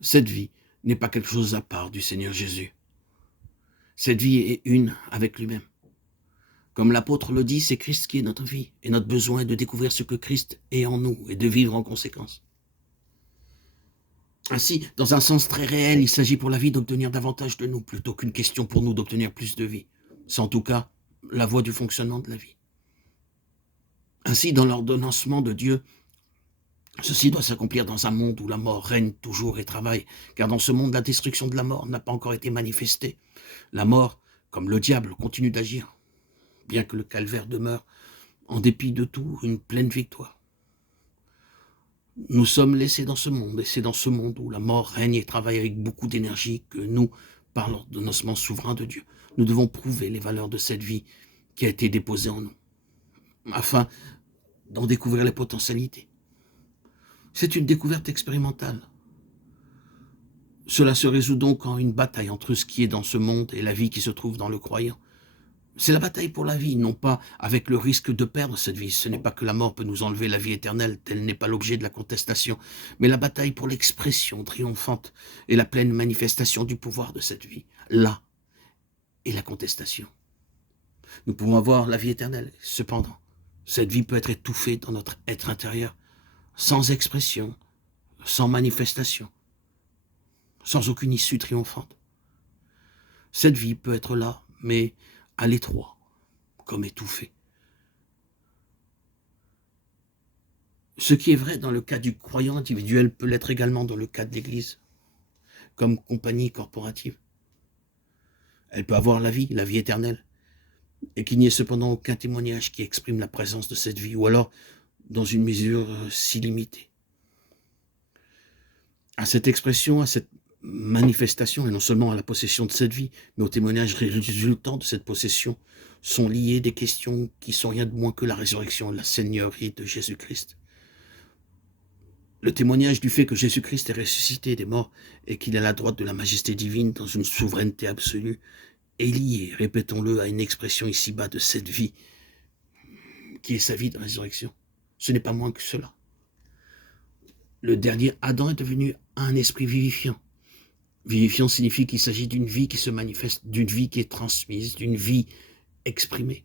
Cette vie n'est pas quelque chose à part du Seigneur Jésus. Cette vie est une avec lui-même. Comme l'apôtre le dit, c'est Christ qui est notre vie, et notre besoin est de découvrir ce que Christ est en nous et de vivre en conséquence. Ainsi, dans un sens très réel, il s'agit pour la vie d'obtenir davantage de nous, plutôt qu'une question pour nous d'obtenir plus de vie. C'est en tout cas la voie du fonctionnement de la vie. Ainsi, dans l'ordonnancement de Dieu, ceci doit s'accomplir dans un monde où la mort règne toujours et travaille, car dans ce monde, la destruction de la mort n'a pas encore été manifestée. La mort, comme le diable, continue d'agir, bien que le calvaire demeure, en dépit de tout, une pleine victoire. Nous sommes laissés dans ce monde, et c'est dans ce monde où la mort règne et travaille avec beaucoup d'énergie que nous, par l'ordonnancement souverain de Dieu, nous devons prouver les valeurs de cette vie qui a été déposée en nous, afin d'en découvrir les potentialités. C'est une découverte expérimentale. Cela se résout donc en une bataille entre ce qui est dans ce monde et la vie qui se trouve dans le croyant. C'est la bataille pour la vie, non pas avec le risque de perdre cette vie. Ce n'est pas que la mort peut nous enlever la vie éternelle, tel n'est pas l'objet de la contestation, mais la bataille pour l'expression triomphante et la pleine manifestation du pouvoir de cette vie. Là est la contestation. Nous pouvons avoir la vie éternelle, cependant, cette vie peut être étouffée dans notre être intérieur, sans expression, sans manifestation, sans aucune issue triomphante. Cette vie peut être là, mais à l'étroit, comme étouffée. Ce qui est vrai dans le cas du croyant individuel peut l'être également dans le cas de l'Église, comme compagnie corporative. Elle peut avoir la vie éternelle, et qu'il n'y ait cependant aucun témoignage qui exprime la présence de cette vie, ou alors dans une mesure si limitée. À cette expression, à cette manifestation, et non seulement à la possession de cette vie, mais aux témoignages résultant de cette possession, sont liées des questions qui sont rien de moins que la résurrection, la seigneurie de Jésus-Christ. Le témoignage du fait que Jésus-Christ est ressuscité des morts et qu'il est à la droite de la majesté divine dans une souveraineté absolue est lié, répétons-le, à une expression ici-bas de cette vie qui est sa vie de résurrection. Ce n'est pas moins que cela. Le dernier Adam est devenu un esprit vivifiant. Vivifiant signifie qu'il s'agit d'une vie qui se manifeste, d'une vie qui est transmise, d'une vie exprimée.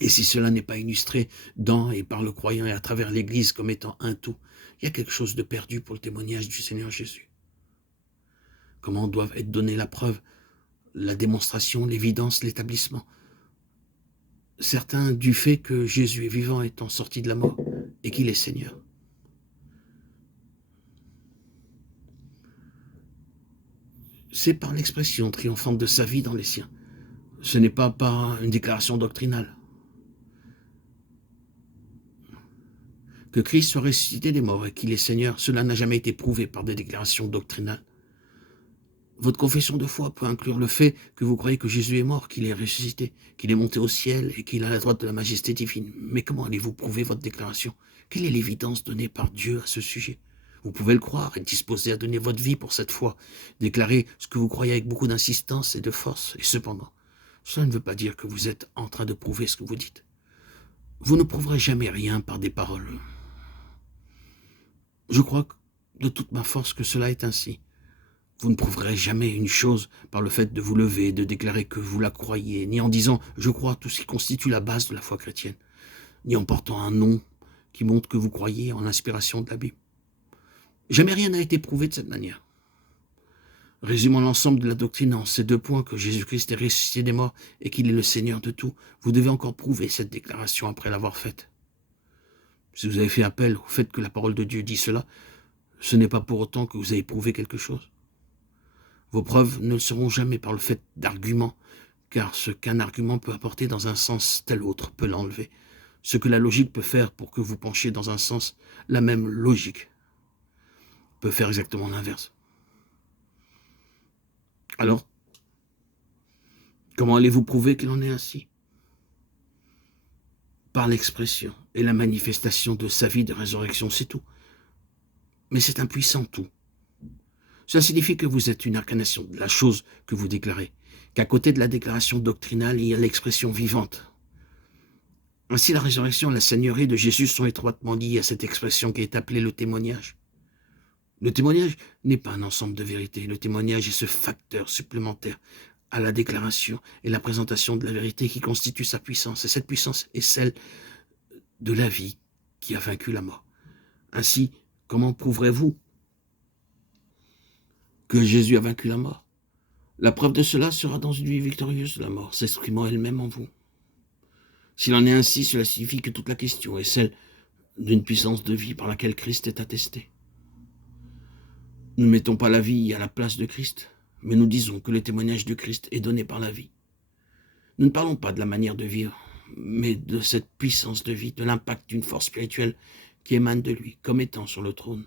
Et si cela n'est pas illustré dans et par le croyant et à travers l'Église comme étant un tout, il y a quelque chose de perdu pour le témoignage du Seigneur Jésus. Comment doivent être données la preuve, la démonstration, l'évidence, l'établissement? Certains du fait que Jésus est vivant étant sorti de la mort et qu'il est Seigneur. C'est par l'expression triomphante de sa vie dans les siens. Ce n'est pas par une déclaration doctrinale. Que Christ soit ressuscité des morts et qu'il est Seigneur, cela n'a jamais été prouvé par des déclarations doctrinales. Votre confession de foi peut inclure le fait que vous croyez que Jésus est mort, qu'il est ressuscité, qu'il est monté au ciel et qu'il est à la droite de la majesté divine. Mais comment allez-vous prouver votre déclaration? Quelle est l'évidence donnée par Dieu à ce sujet? Vous pouvez le croire, être disposé à donner votre vie pour cette foi, déclarer ce que vous croyez avec beaucoup d'insistance et de force, et cependant, cela ne veut pas dire que vous êtes en train de prouver ce que vous dites. Vous ne prouverez jamais rien par des paroles. Je crois de toute ma force que cela est ainsi. Vous ne prouverez jamais une chose par le fait de vous lever, de déclarer que vous la croyez, ni en disant « je crois » tout ce qui constitue la base de la foi chrétienne, ni en portant un nom qui montre que vous croyez en l'inspiration de la Bible. Jamais rien n'a été prouvé de cette manière. Résumant l'ensemble de la doctrine en ces deux points, que Jésus-Christ est ressuscité des morts et qu'il est le Seigneur de tout, vous devez encore prouver cette déclaration après l'avoir faite. Si vous avez fait appel au fait que la parole de Dieu dit cela, ce n'est pas pour autant que vous avez prouvé quelque chose. Vos preuves ne le seront jamais par le fait d'arguments, car ce qu'un argument peut apporter dans un sens, tel autre peut l'enlever. Ce que la logique peut faire pour que vous penchiez dans un sens, la même logique peut faire exactement l'inverse. Alors, comment allez-vous prouver qu'il en est ainsi? Par l'expression et la manifestation de sa vie de résurrection, c'est tout. Mais c'est un puissant tout. Cela signifie que vous êtes une incarnation de la chose que vous déclarez, qu'à côté de la déclaration doctrinale, il y a l'expression vivante. Ainsi, la résurrection et la seigneurie de Jésus sont étroitement liées à cette expression qui est appelée le témoignage. Le témoignage n'est pas un ensemble de vérités. Le témoignage est ce facteur supplémentaire à la déclaration et la présentation de la vérité qui constitue sa puissance. Et cette puissance est celle de la vie qui a vaincu la mort. Ainsi, comment prouverez-vous que Jésus a vaincu la mort? La preuve de cela sera dans une vie victorieuse de la mort, s'exprimant elle-même en vous. S'il en est ainsi, cela signifie que toute la question est celle d'une puissance de vie par laquelle Christ est attesté. Nous ne mettons pas la vie à la place de Christ, mais nous disons que le témoignage de Christ est donné par la vie. Nous ne parlons pas de la manière de vivre, mais de cette puissance de vie, de l'impact d'une force spirituelle qui émane de lui, comme étant sur le trône,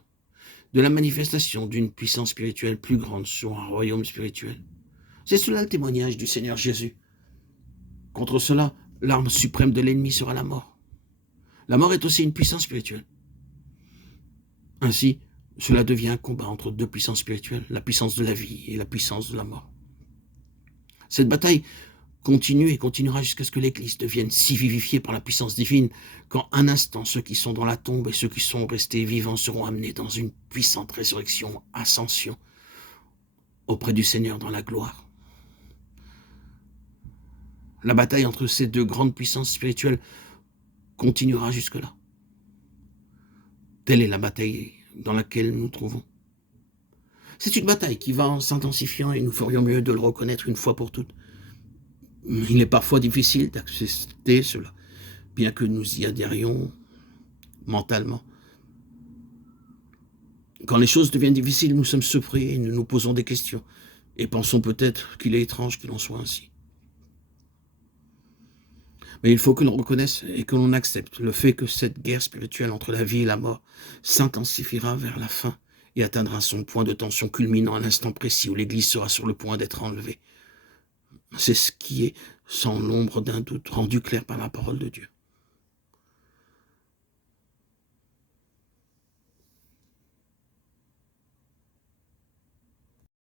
de la manifestation d'une puissance spirituelle plus grande sur un royaume spirituel. C'est cela le témoignage du Seigneur Jésus. Contre cela, l'arme suprême de l'ennemi sera la mort. La mort est aussi une puissance spirituelle. Ainsi, cela devient un combat entre deux puissances spirituelles, la puissance de la vie et la puissance de la mort. Cette bataille continue et continuera jusqu'à ce que l'Église devienne si vivifiée par la puissance divine qu'en un instant, ceux qui sont dans la tombe et ceux qui sont restés vivants seront amenés dans une puissante résurrection, ascension, auprès du Seigneur dans la gloire. La bataille entre ces deux grandes puissances spirituelles continuera jusque-là. Telle est la bataille dans laquelle nous nous trouvons. C'est une bataille qui va en s'intensifiant et nous ferions mieux de le reconnaître une fois pour toutes. Il est parfois difficile d'accepter cela, bien que nous y adhérions mentalement. Quand les choses deviennent difficiles, nous sommes surpris et nous nous posons des questions et pensons peut-être qu'il est étrange qu'il en soit ainsi. Mais il faut que l'on reconnaisse et que l'on accepte le fait que cette guerre spirituelle entre la vie et la mort s'intensifiera vers la fin et atteindra son point de tension culminant à l'instant précis où l'Église sera sur le point d'être enlevée. C'est ce qui est, sans l'ombre d'un doute, rendu clair par la parole de Dieu.